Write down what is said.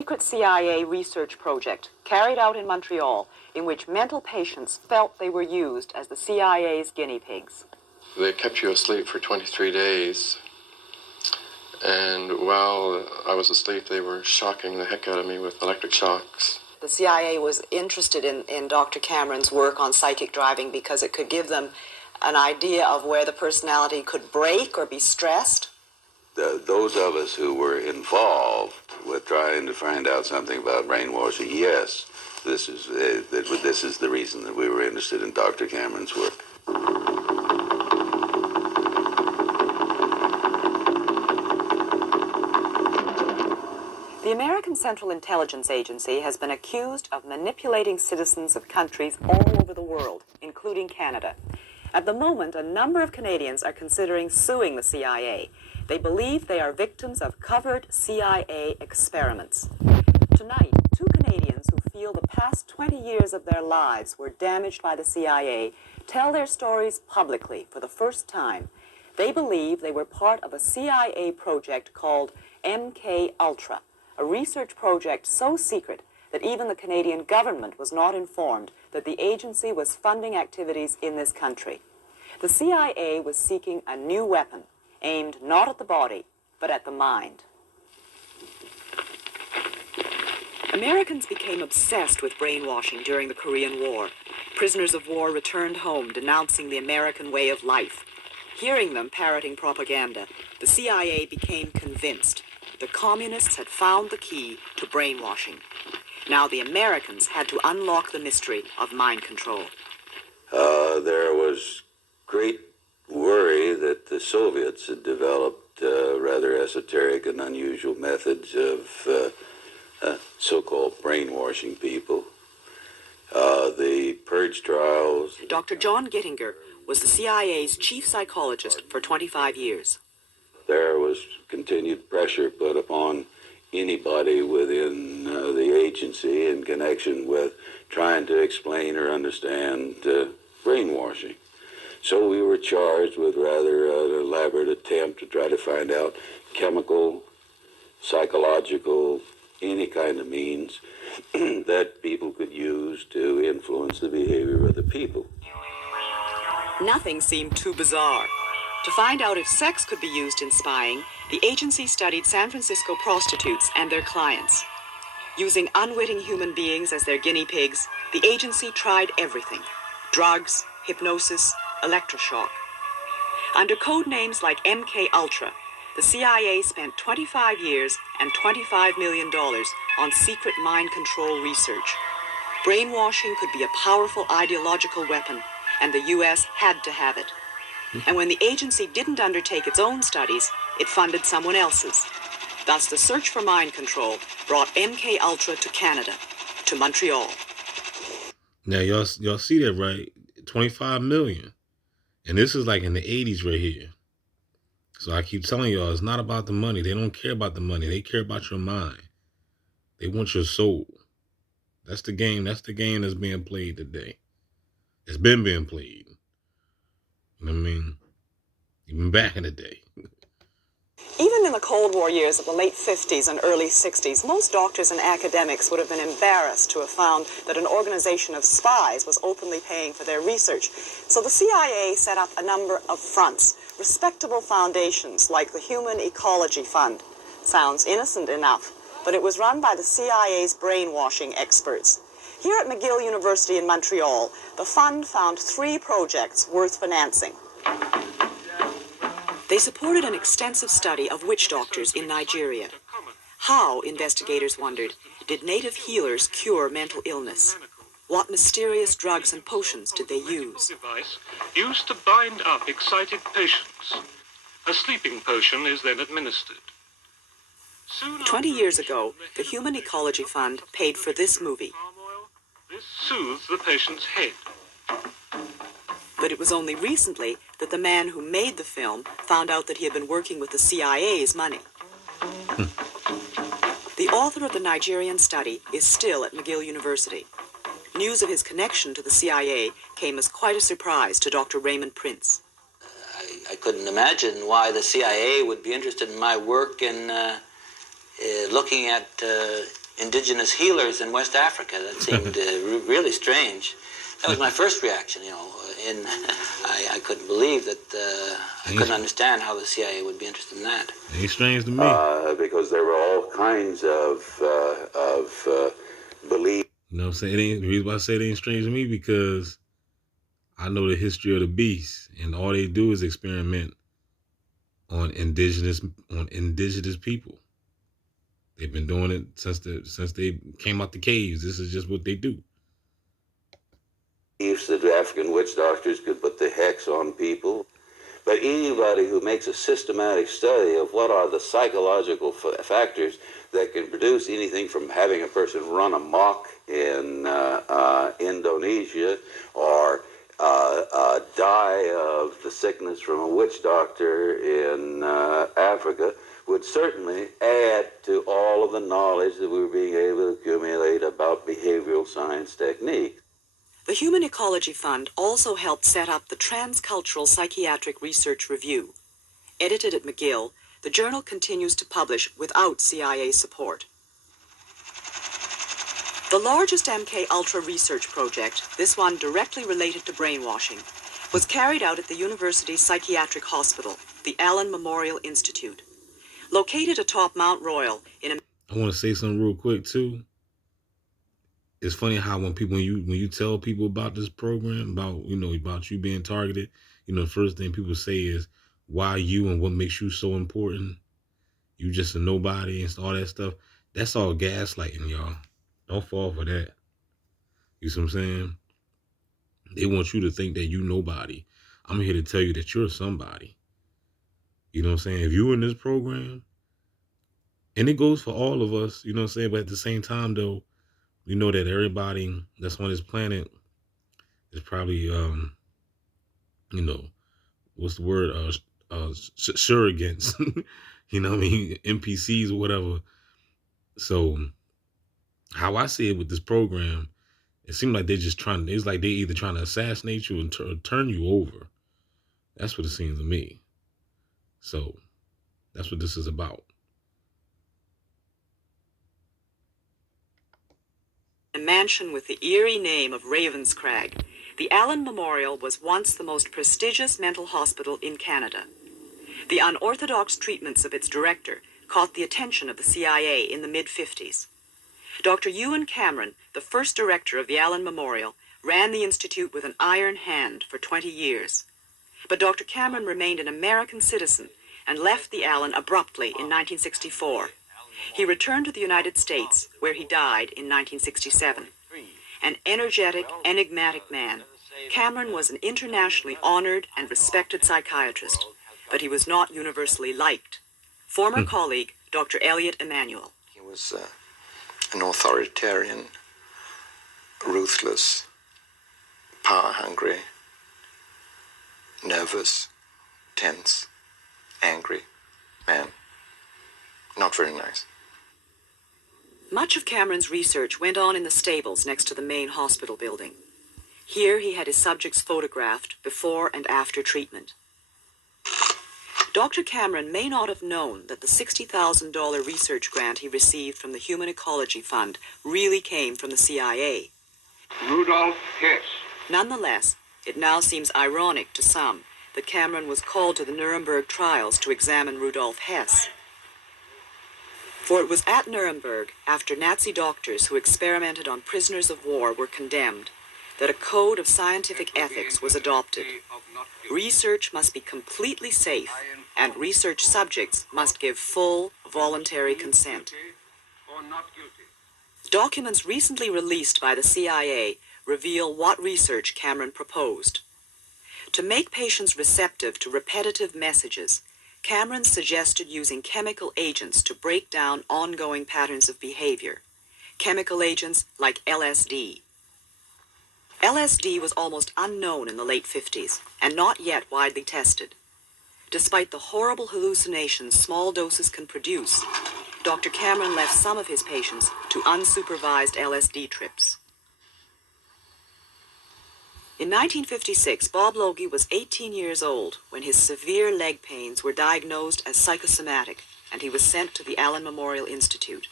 Secret CIA research project carried out in Montreal in which mental patients felt they were used as the CIA's guinea pigs. They kept you asleep for 23 days, and while I was asleep, they were shocking the heck out of me with electric shocks. The CIA was interested in Dr. Cameron's work on psychic driving because it could give them an idea of where the personality could break or be stressed. Those of us who were involved with trying to find out something about brainwashing, yes, this is the reason that we were interested in Dr. Cameron's work. The American Central Intelligence Agency has been accused of manipulating citizens of countries all over the world, including Canada. At the moment, a number of Canadians are considering suing the CIA. They believe they are victims of covert CIA experiments. Tonight, two Canadians who feel the past 20 years of their lives were damaged by the CIA tell their stories publicly for the first time. They believe they were part of a CIA project called MK Ultra, a research project so secret that even the Canadian government was not informed that the agency was funding activities in this country. The CIA was seeking a new weapon, aimed not at the body, but at the mind. Americans became obsessed with brainwashing during the Korean War. Prisoners of war returned home denouncing the American way of life. Hearing them parroting propaganda, the CIA became convinced the communists had found the key to brainwashing. Now the Americans had to unlock the mystery of mind control. There was great worry that the Soviets had developed rather esoteric and unusual methods of so-called brainwashing people. The purge trials. Dr. John Gittinger was the CIA's chief psychologist for 25 years. There was continued pressure put upon anybody within the agency in connection with trying to explain or understand brainwashing. So we were charged with rather an elaborate attempt to try to find out chemical, psychological, any kind of means that people could use to influence the behavior of the people. Nothing seemed too bizarre. To find out if sex could be used in spying, the agency studied San Francisco prostitutes and their clients. Using unwitting human beings as their guinea pigs, the agency tried everything: drugs, hypnosis, electroshock. Under code names like MK Ultra, the CIA spent 25 years and $25 million on secret mind control research. Brainwashing could be a powerful ideological weapon, and the U.S. had to have it. And when the agency didn't undertake its own studies, it funded someone else's. Thus, the search for mind control brought MK Ultra to Canada, to Montreal. Now, y'all see that, right? 25 million. And this is like in the 80s right here. So I keep telling y'all, it's not about the money. They don't care about the money. They care about your mind. They want your soul. That's the game. That's the game that's being played today. It's been being played. You know what I mean? Even back in the day. Even in the Cold War years of the late 50s and early 60s, most doctors and academics would have been embarrassed to have found that an organization of spies was openly paying for their research. So the CIA set up a number of fronts, respectable foundations like the Human Ecology Fund. Sounds innocent enough, but it was run by the CIA's brainwashing experts. Here at McGill University in Montreal, the fund found 3 projects worth financing. They supported an extensive study of witch doctors in Nigeria. How, investigators wondered, did native healers cure mental illness? What mysterious drugs and potions did they use? Device used to bind up excited patients. A sleeping potion is then administered. 20 years ago, the Human Ecology Fund paid for this movie. This soothes the patient's head. But it was only recently that the man who made the film found out that he had been working with the CIA's money. The author of the Nigerian study is still at McGill University. News of his connection to the CIA came as quite a surprise to Dr. Raymond Prince. I couldn't imagine why the CIA would be interested in my work in looking at indigenous healers in West Africa. That seemed really strange. That was my first reaction, you know. I couldn't believe that, I couldn't understand how the CIA would be interested in that. Ain't strange to me. Because there were all kinds of belief. You know what I'm saying? The reason why I say it ain't strange to me because I know the history of the beast, and all they do is experiment on indigenous people. They've been doing it since they came out the caves. This is just what they do. That African witch doctors could put the hex on people. But anybody who makes a systematic study of what are the psychological factors that can produce anything from having a person run amok in Indonesia or die of the sickness from a witch doctor in Africa would certainly add to all of the knowledge that we were being able to accumulate about behavioral science techniques. The Human Ecology Fund also helped set up the Transcultural Psychiatric Research Review. Edited at McGill, the journal continues to publish without CIA support. The largest MK Ultra research project, this one directly related to brainwashing, was carried out at the university's psychiatric hospital, the Allen Memorial Institute. Located atop Mount Royal in a... I want to say something real quick too. It's funny how when you tell people about this program, about you being targeted, the first thing people say is, why you and what makes you so important? You just a nobody and all that stuff. That's all gaslighting, y'all. Don't fall for that. You see what I'm saying? They want you to think that you nobody. I'm here to tell you that you're somebody. You know what I'm saying? If you're in this program, and it goes for all of us, you know what I'm saying? But at the same time, though, we know that everybody that's on this planet is probably, what's the word? Surrogates. You know what I mean? NPCs or whatever. So how I see it with this program, it seems like it's like they're either trying to assassinate you and turn you over. That's what it seems to me. So that's what this is about. A mansion with the eerie name of Ravenscrag, the Allen Memorial was once the most prestigious mental hospital in Canada. The unorthodox treatments of its director caught the attention of the CIA in the mid-50s. Dr. Ewan Cameron, the first director of the Allen Memorial, ran the institute with an iron hand for 20 years. But Dr. Cameron remained an American citizen and left the Allen abruptly in 1964. He returned to the United States, where he died in 1967. An energetic, enigmatic man, Cameron was an internationally honored and respected psychiatrist, but he was not universally liked. Former colleague, Dr. Elliot Emanuel. He was an authoritarian, ruthless, power-hungry, nervous, tense, angry man. Not very nice. Much of Cameron's research went on in the stables next to the main hospital building. Here he had his subjects photographed before and after treatment. Dr. Cameron may not have known that the $60,000 research grant he received from the Human Ecology Fund really came from the CIA. Rudolf Hess. Nonetheless, it now seems ironic to some that Cameron was called to the Nuremberg trials to examine Rudolf Hess. For it was at Nuremberg, after Nazi doctors who experimented on prisoners of war were condemned, that a code of scientific ethics was adopted. Research must be completely safe, and research subjects must give full, voluntary consent. Documents recently released by the CIA reveal what research Cameron proposed. To make patients receptive to repetitive messages, Cameron suggested using chemical agents to break down ongoing patterns of behavior. Chemical agents like LSD. LSD was almost unknown in the late 50s and not yet widely tested. Despite the horrible hallucinations small doses can produce, Dr. Cameron left some of his patients to unsupervised LSD trips. In 1956, Bob Logie was 18 years old when his severe leg pains were diagnosed as psychosomatic, and he was sent to the Allen Memorial Institute.